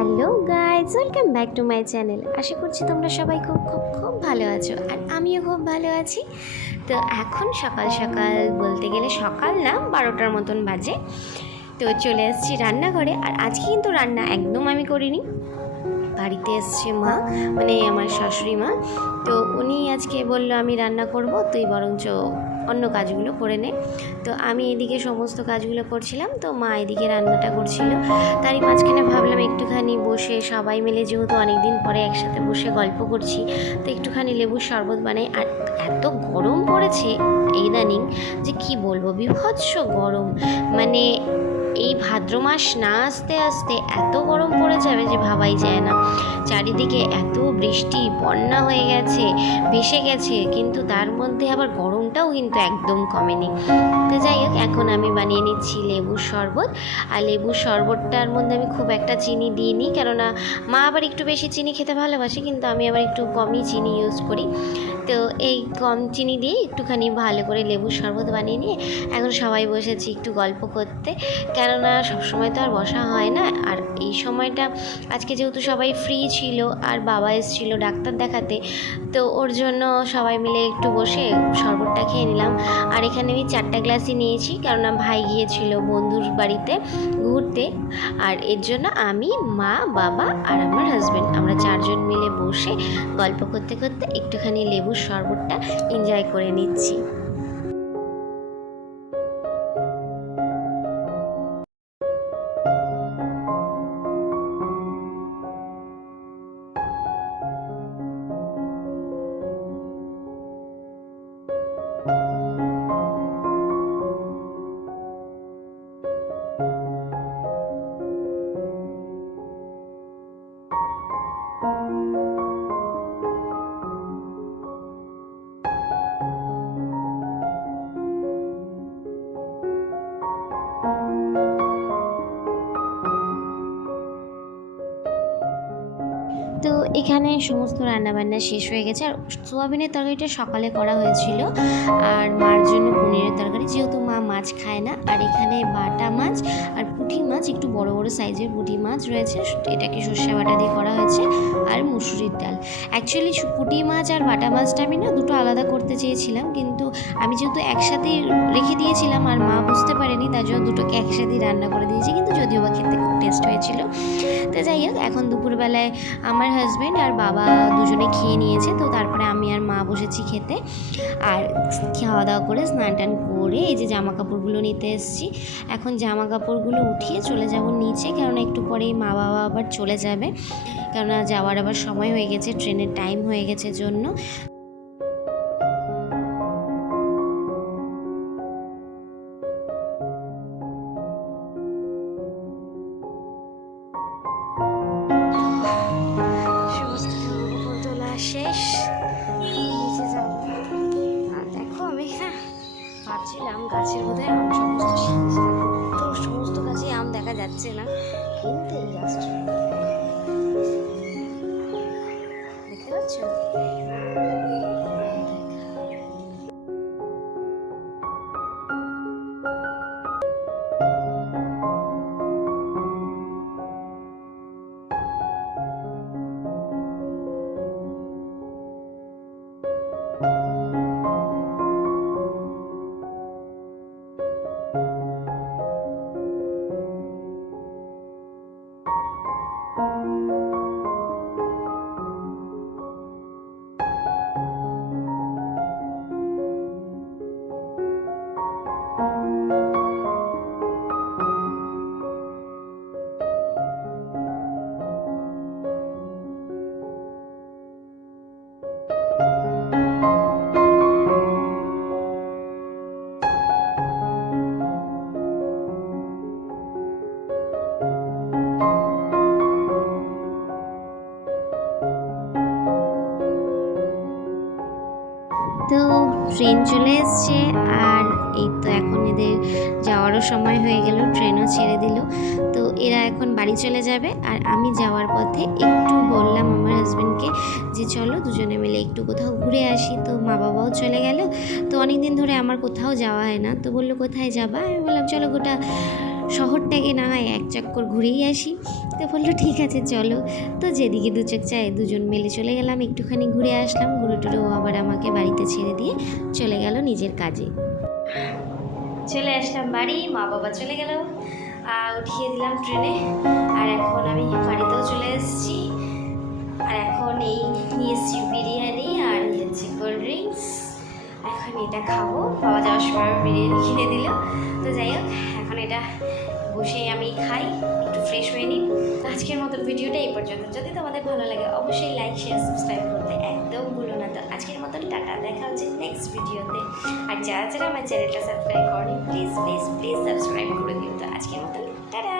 Hello guys, welcome back to my channel. আশা করছি তোমরা সবাই খুব খুব খুব ভালো আছো, আর আমিও খুব ভালো আছি। তো এখন সকাল সকাল বলতে গেলে সকাল না, 12টার মতন বাজে। তো চলে এসেছি রান্নাঘরে, আর আজকে কিন্তু রান্না একদম আমি করিনি। বাড়িতে এসছে মা, মানে আমার শাশুড়ি মা। তো উনি আজকে বললো আমি রান্না করব, তুই বরঞ্চ অন্য কাজগুলো করে নে। তো আমি এদিকে সমস্ত কাজগুলো করছিলাম, তো মা এদিকে রান্নাটা করছিল। তারই মাঝখানে ভাবলাম একটুখানি বসে সবাই মিলে, যেহেতু অনেক দিন পরে একসাথে বসে গল্প করছি, তো একটুখানি লেবুর শরবত বানাই। আর এত গরম পড়েছে ইদানিং যে কি বলবো, বীভৎস গরম। মানে এই ভাদ্র মাস না আসতে আসতে এত গরম পড়ে যাবে যে ভাবাই যায় না। চারিদিকে এত বৃষ্টি, বন্যা হয়ে গেছে, ভেসে গেছে, কিন্তু তার মধ্যে আবার গরমটাও কিন্তু একদম কমেনি। তো যাই হোক, এখন আমি বানিয়ে নিচ্ছি লেবুর শরবত। আর লেবুর শরবতটার মধ্যে আমি খুব একটা চিনি দিইনি, কেননা মা আবার একটু বেশি চিনি খেতে ভালোবাসে, কিন্তু আমি আবার একটু কমই চিনি ইউজ করি। তো এই কম চিনি দিয়ে একটুখানি ভালো করে লেবুর শরবত বানিয়ে নিয়ে এখন সবাই বসেছি একটু গল্প করতে, কেননা সবসময় তো আর বসা হয় না। আর এই সময়টা আজকে যেহেতু সবাই ফ্রি ছিল, আর বাবা এসেছিলো ডাক্তার দেখাতে, তো ওর জন্য সবাই মিলে একটু বসে শরবতটা খেয়ে নিলাম। আর এখানে আমি 4টা গ্লাসই নিয়েছি, কেননা ভাই গিয়েছিল বন্ধুর বাড়িতে ঘুরতে। আর এর জন্য আমি, মা, বাবা আর আমার হাজব্যান্ড, আমরা 4জন মিলে বসে গল্প করতে করতে একটুখানি লেবুর শরবতটা এনজয় করে নিচ্ছি। তো এখানে সমস্ত রান্নাবান্না শেষ হয়ে গেছে। আর সোয়াবিনের তরকারিটা সকালে করা হয়েছিল, আর মার জন্য পনিরের তরকারি, যেহেতু মা মাছ খায় না। আর এখানে বাটা মাছ আর পুঁটি মাছ, একটু বড় বড় সাইজের পুঁটি মাছ রয়েছে, এটাকে সর্ষে বাটা দিয়ে করা হয়েছে। আর মুসুরির ডাল। অ্যাকচুয়ালি পুঁটি মাছ আর বাটা মাছটা আমি না দুটো আলাদা করতে চেয়েছিলাম, কিন্তু আমি যেহেতু একসাথেই রেখে দিয়েছিলাম আর মা বুঝতে পারেনি, তার জন্য দুটোকে একসাথেই রান্না করে দিয়েছি, কিন্তু যদিও বা খেতে খুব টেস্ট হয়েছিল। তো যাই হোক, এখন দুপুরবেলায় আমার হাজব্যান্ড আর বাবা দুজনে খেয়ে নিয়েছে, তো তারপরে আমি আর মা বসেছি খেতে। আর খাওয়া দাওয়া করে স্নান টান করে এই যে জামা কাপড়গুলো নিতে এসেছি। এখন জামা কাপড়গুলো উঠিয়ে চলে যাব নিচে, কেননা একটু পরেই মা বাবা আবার চলে যাবে, কেননা যাওয়ার আবার সময় হয়ে গেছে, ট্রেনের টাইম হয়ে গেছে জন্য। সমস্ত জামাকাপড় তোলা শেষ, নিচে যাব। আর দেখো, আমি ভাবছিলাম গাছের বোধহয় আম সমস্ত শেষ, তো সমস্ত গাছে আম দেখা যাচ্ছে না, কিন্তু এই গাছটা দেখতে পাচ্ছ। তো ট্রেন চলে এসছে, আর এই তো এখন এদের যাওয়ারও সময় হয়ে গেল, ট্রেনও ছেড়ে দিল। তো এরা এখন বাড়ি চলে যাবে। আর আমি যাওয়ার পথে একটু বললাম আমার হাজব্যান্ডকে যে চলো দুজনে মিলে একটু কোথাও ঘুরে আসি। তো মা বাবাও চলে গেল। তো অনেক দিন ধরে আমার কোথাও যাওয়া হয় না, তো বললো কোথায় যাবা। আমি বললাম চলো গোটা শহরটাকে না হয় এক চক্কর ঘুরেই আসি। তো বললো ঠিক আছে চলো। তো যেদিকে দু চোখ চায় দুজন মিলে চলে গেলাম, একটুখানি ঘুরে আসলাম, ঘুরে টুরে ও আবার আমাকে বাড়িতে ছেড়ে দিয়ে চলে গেল নিজের কাজে। চলে আসলাম বাড়ি, মা বাবা চলে গেল, উঠিয়ে দিলাম ট্রেনে। আর এখন আমি বাড়িতেও চলে এসেছি। আর এখন এই নিয়ে এসেছি বিরিয়ানি আর হচ্ছে কোল্ড ড্রিঙ্কস। এখন এটা খাবো, বাবা যাওয়ার সময় বিরিয়ানি কিনে দিল। তো যাই হোক, এখন এটা বসে আমি খাই, একটু ফ্রেশ হয়ে নিই। তো আজকের মতো ভিডিওটা এই পর্যন্ত। যদি তোমাদের ভালো লাগে অবশ্যই লাইক শেয়ার সাবস্ক্রাইব করতে একদম ভুলো না। তো আজকের মতন টাটা, দেখা হচ্ছে নেক্সট ভিডিওতে। আর যারা যারা আমার চ্যানেলটা সাবস্ক্রাইব করেনি প্লিজ প্লিজ প্লিজ সাবস্ক্রাইব করে দিও। তো আজকের মতন টাটা।